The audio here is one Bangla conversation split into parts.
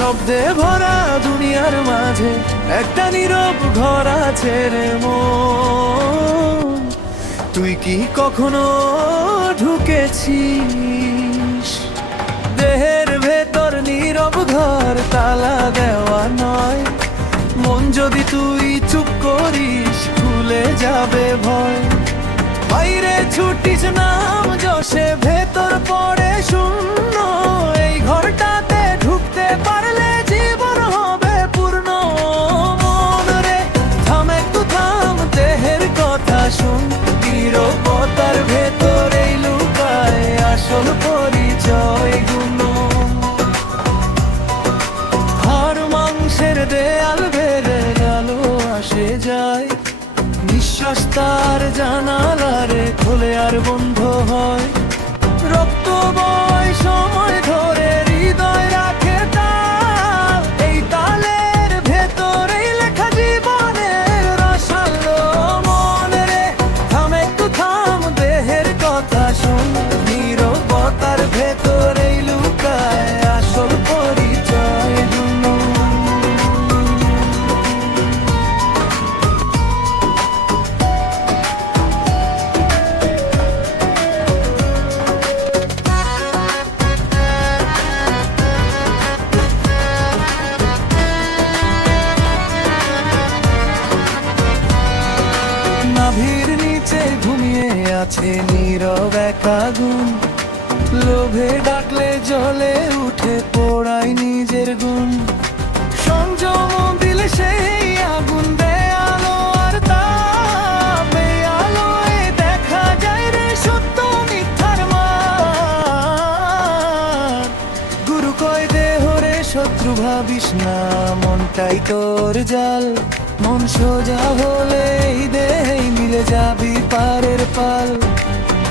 শব্দে ভরা দুনিয়ার মাঝে একটা নীরব ঘর আছে রে মন। তুই কি কখনো ঢুকেছিস দেহের ভেতর নীরব ঘর, তালা দেওয়া নয়? মন যদি তুই চুপ করিস ভুলে যাবে ভয়। বাইরে ছুটিস নাম যশে, ভেতর পড়ে শূন্য। এই ঘরটাতে ঢুকতে পারলে জীবন হবে পূর্ণ। মন রে থাম, একটু থাম, দেহের কথা শুন। নীরবতার ভেতরেই লুকায় আসল পরিচয় গুণ। হাড় মাংসের দেয়াল ভেদে আলো আসে যায়, নিঃশ্বাস তার জানালারে খোলে আর বন্ধ হয়। রক্ত বয় সময় ধরে, হৃদয় রাখে তাল। এই তালের ভেতরেই লেখা জীবনের রসালো। মন রে থাম, একটু থাম, দেহের কথা শোন। নীরবতার ভেতরেই লুকায় আসল পরিচয় গুণ। নাভির নিচে ঘুমিয়ে আছে নীরব এক আগুন। লোভে ডাকলে জ্বলে উঠে পোড়ায় নিজের গুণ। সংযম দিলে সেই আগুন দেয় আলো আর তাপ। এই আলোয় দেখা যায় রে সত্য মিথ্যার মান। গুরু কয় দেহ রে শত্রু ভাবিস না, মনটাই তোর জাল। মন সোজা হলে এই দেহেই মিলে যাবি পারের পাল।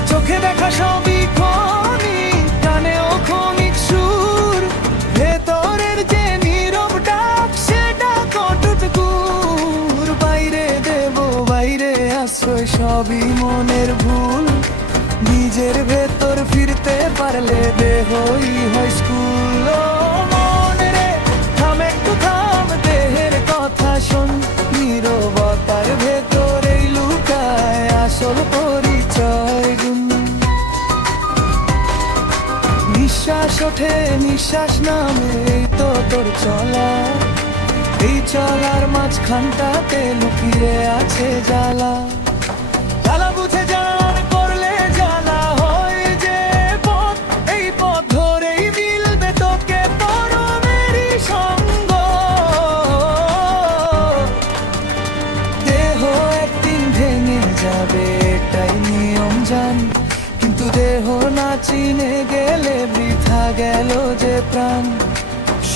চোখে দেখা সবই ক্ষণিক, কানেও ক্ষণিক সুর। ভেতরের যে নীরব ডাক, সেটা কটুট গুর। বাইরে দেব বাইরে আশ্রয়, সবই মনের ভুল। নিজের ভেতর ফিরতে পারলে দেহই হয় স্কুল। ও মন রে থাম, একটু থাম, দেহের কথা শোন। নীরবতার ভেতরেই লুকায় আসল পরিচয় গুণ। নিঃশ্বাস ওঠে নিঃশ্বাস নামে, এই তো তোর চলা। এই চলার মাঝখানটাতে লুকিয়ে আছে জ্বালা। জ্বালা বুঝে যার করলে জ্বালা হয় যে পথ। এই পথ ধরেই মিলবে তোকে পরমেরই সঙ্গ। দেহ একদিন ভেঙে যাবে এটাই নিয়ম জান, কিন্তু দেহ না চিনে গেলে বৃথা গেল যে প্রাণ।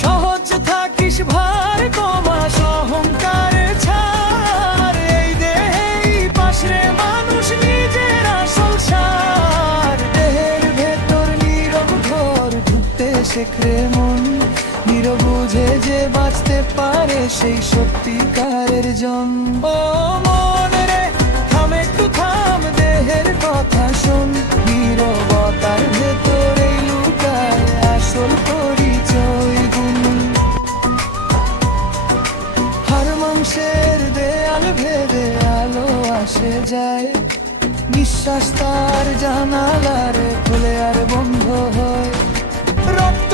সহজ থাকিস ভার কমাস অহংকারের ছাড়। এই দেহেই পাশরে মানুষ নিজের আসল সার। দেহের ভেতর নীরব ঘর, ঢুকতে শেখরে মন। নীরব বুঝে যে বাঁচতে পারে সেই সত্যিকারের জন। ও মন রে থাম, একটু থাম, দেহের কথা শোন। নীরবতার ভেতরেই লুকায় আসল পরিচয় গুণ। হাড় মাংসের দেয়াল ভেদে আলো আসে যায়, নিঃশ্বাস তার জানালারে খোলে আর বন্ধ হয়। রক্ত